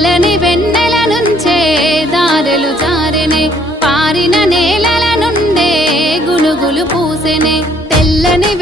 తెల్లని వెన్నెల నుంచే దారెలు జారెనే పారిన నేలల నుండే గునుగులు పూసెనే తెల్లని